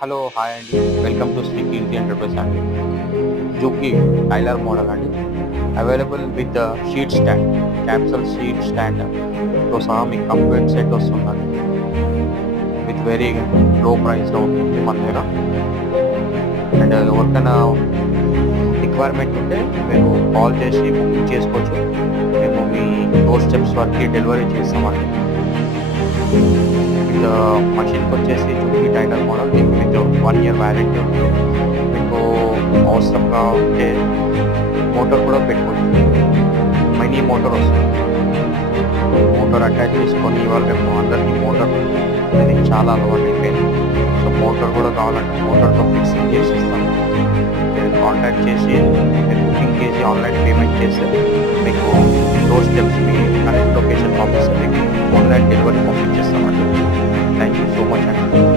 Hello, hi అండి. Welcome to Shri Keerthi enterprise అండి. Juki tailor model అండి. Available with sheet stand, capsule sheet స్టాండ్తో సహా మీకు కంప్లీట్ సెట్ వస్తుందండి. విత్ వెరీ లో ప్రైస్లో ఉంటుంది మన దగ్గర. అండ్ ఎవరికైనా రిక్వైర్మెంట్ ఉంటే మీరు కాల్ చేసి బుకింగ్ చేసుకోవచ్చు. మేము మీ డోర్ స్టెప్స్ వరకు డెలివరీ చేస్తామండి. విత్ మషిన్కి వచ్చేసి Juki tailor model with 1 year warranty ఉంటుంది. మీకు అవసరంగా ఉంటే మోటార్ కూడా పెట్టుకోవచ్చు. మినీ మోటార్ వస్తుంది. మోటార్ అటాచ్ చేసుకొని ఇవాళ రేపు అందరికీ మోటార్ అనేది చాలా అలవాటు అయిపోయింది. సో మోటార్ కూడా కావాలంటే మోటార్తో ఫిక్సింగ్ చేసి ఇస్తాను. మీరు కాంటాక్ట్ చేసి మీరు బుకింగ్ చేసి ఆన్లైన్ పేమెంట్ చేస్తే మీకు డోర్ స్టెప్స్ మీ కరెక్ట్ లొకేషన్ పంపిస్తే మీకు ఆన్లైన్ డెలివరీ పంపించేస్తామండి. థ్యాంక్ యూ సో మచ్ అండి.